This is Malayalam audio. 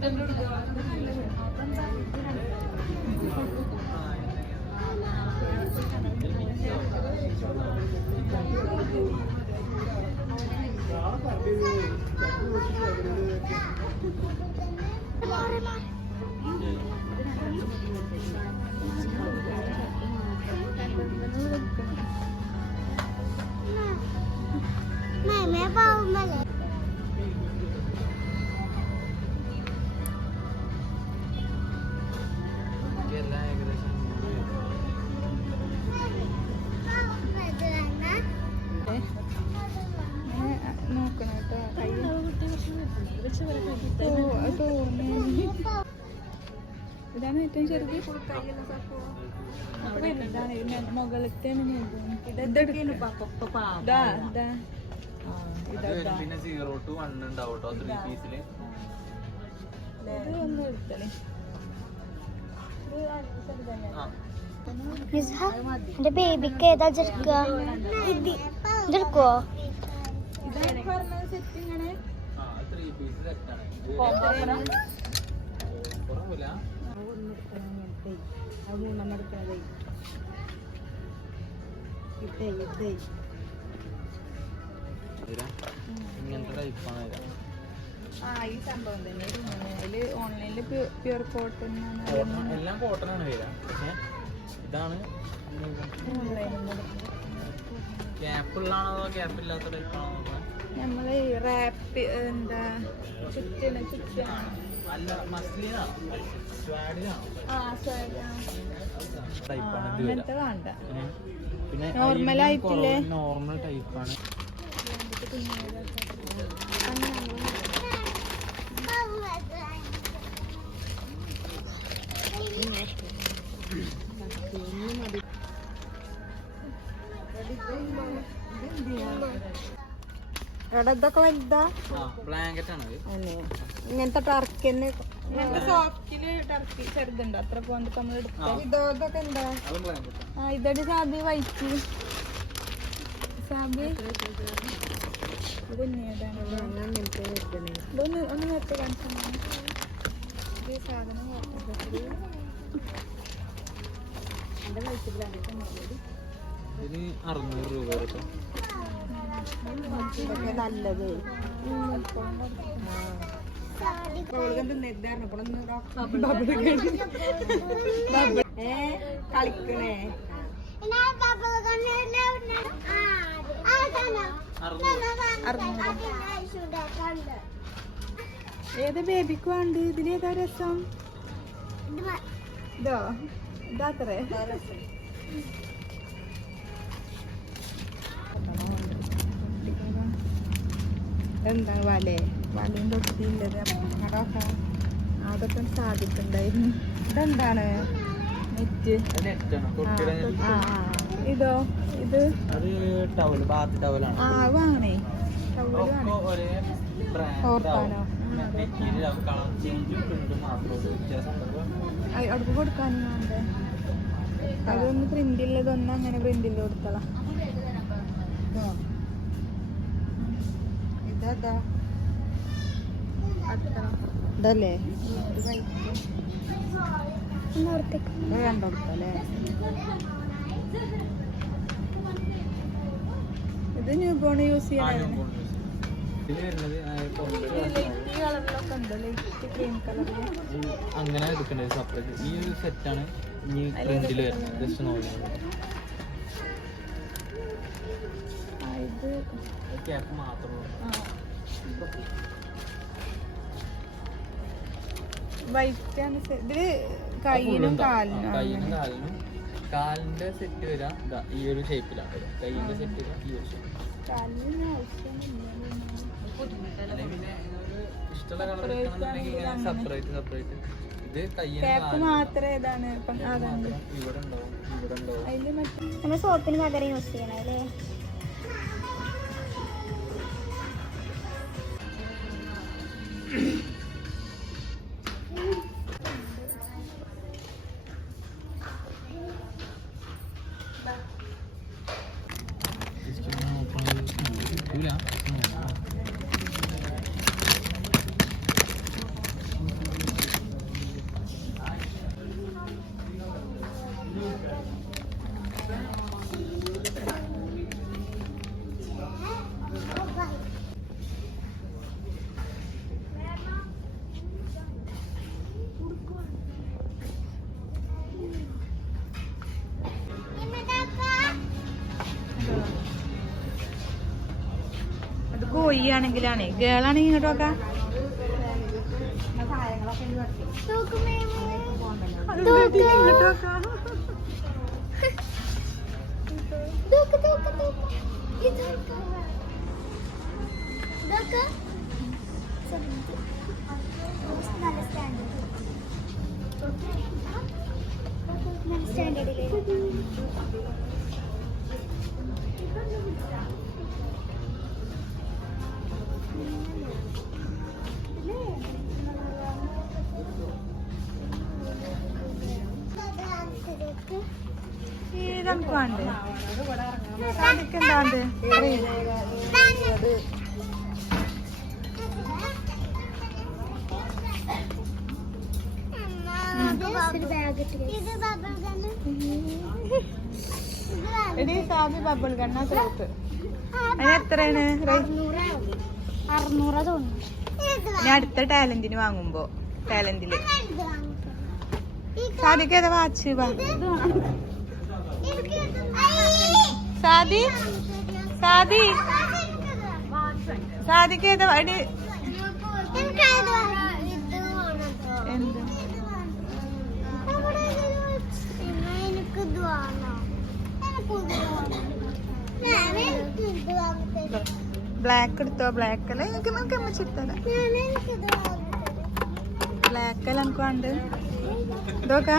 ബേബിക്കോ ഇതാണ് ഏറ്റവും ചെറുത്. പിന്നെ സീറോ ടു വൺ ഉണ്ടാവും കേട്ടോ ത്രീ പീസിൽ എന്റെ ബേബിക്ക് ഏതാ ചെറുക്കുക ഇതെടുക്കുവോ ഇതാണ് സെറ്റ് ഇങ്ങനെ ത്രീ പീസ് സെറ്റാണ് കോമ്പോ കുറവില്ല? ഇങ്ങനത്തെ ടൈപ്പാണ് വരാം. ആ ഈ സംഭവം തന്നെ. അതിൽ ഓൺലൈനിൽ പ്യൂർ കോട്ടൺ Cotton- എല്ലാം കോട്ടൺ ആണ് വരിക പക്ഷെ ഇതാണ് ക്യാപ്പ് ഉള്ളതാണോ ടൈപ്പാണോ ക്യാപ്പ് ഇല്ലാത്ത ടൈപ്പാണോ നമ്മൾ റാപ്പ് എന്താ ചുറ്റിന് ചുറ്റാണ് അങ്ങനത്തെ വേണ്ട. നോർമൽ ആയിട്ടില്ലേ? നോർമൽ ടൈപ്പാണ് എടാ ഇതൊക്കെ വലുതാ. ആ ബ്ലാങ്കറ്റ് ആണ് അല്ലേ ഇങ്ങനത്തെ ടർക്കി തന്നെ. ഇങ്ങനത്തെ സോഫ്റ്റിൽ ടർക്കി ചെറുതുണ്ട്. അത്ര നമ്മൾ ഇതോ ഇതൊക്കെ എന്താ? ആ ഇതടി സാബി വൈറ്റ് സാബി ഇതൊന്നും ഒന്ന് നേരത്തെ കാണിച്ചു. ഈ സാധനം ഇതിന് അറുന്നൂറ് രൂപ വരെ നല്ലത്. കളിക്കണേ. ഏത് ബേബിക്ക് വേണ്ട? ഇതിലേതാ രസം? ഇതോ ഇതാത്രേ എന്താണ് വലേ? വലയും തൊട്ടിയില്ലത് അതൊക്കെ അതൊക്കെ സാധിക്കുണ്ടായിരുന്നു ഇതെന്താണ്? നെറ്റ്. ആ. ഇതോ? ഇത്? ആ വാങ്ങണേ ഉണ്ടാവുക. അടുപ്പ് കൊടുക്കാനും വേണ്ടേ? അതൊന്ന് പ്രിന്റില്ലതൊന്നും അങ്ങനെ പ്രിന്റിൽ കൊടുത്തളാം ഇതല്ലേ? രണ്ടോടത്തല്ലേ ഇത് ന്യൂ ബോൺ യൂസ് ചെയ്യാനായിരുന്നു അങ്ങനെ എടുക്കണ്ടത് സെപ്പറേറ്റ് ഈ ഒരു സെറ്റാണ് ഇനി പ്രിന്റിൽ വരുന്നത്. ജസ്റ്റ് നോക്കുന്നത് ഇത് ക്യാപ്പ് മാത്രമേ വൈറ്റ് ആണ് se- ഇതിൽ കയ്യിനും കാലിനും കയ്യിനും കാലിനും. കാലിന്റെ സെറ്റ് വരാം. ദാ ഈ ഒരു ഷേപ്പിലാണ് വരിക കയ്യിന്റെ സെറ്റ് വരാം ഈ ഒരു ഷേപ്പ് ഇഷ്ടമുള്ള കളർ ഇങ്ങനെ സെപ്പറേറ്റ് സെപ്പറേറ്റ് ഇത് കയ്യാണ് ഇവിടെ ഉണ്ടാവും ഇവിടെ ഉണ്ടാവും സോപ്പിന് പകരം യൂസ് ചെയ്യണം അല്ലേ? ജസ്റ്റ് ബോയ് ആണെങ്കിലാണേ ഗേൾ ആണെങ്കിൽ ഇങ്ങോട്ട് നോക്കാം ഇങ്ങോട്ട് നോക്കാം ഇത് വേണ്ടേ സാധിക്ക് എന്താ വേണ്ടേ എടി സാധി ബബിൾ ഗണ്ണ റേറ്റ് തോന്നുന്നു ഞാൻ അടുത്ത ടാലന്റിന് വാങ്ങുമ്പോ ടാലന്റിൽ. സാധിക്ക് ഏതാ വാച്ച് സാദി? സാദി? സാദിക്ക് ഏതാ എന്ത് ബ്ലാക്ക് എടുത്തോ? ബ്ലാക്ക് അല്ലേ? എനിക്ക് നമുക്ക് അമ്മച്ചെടുത്തല്ല ബ്ലാക്ക് അല്ല എനിക്ക് വേണ്ട ഇതൊക്കെ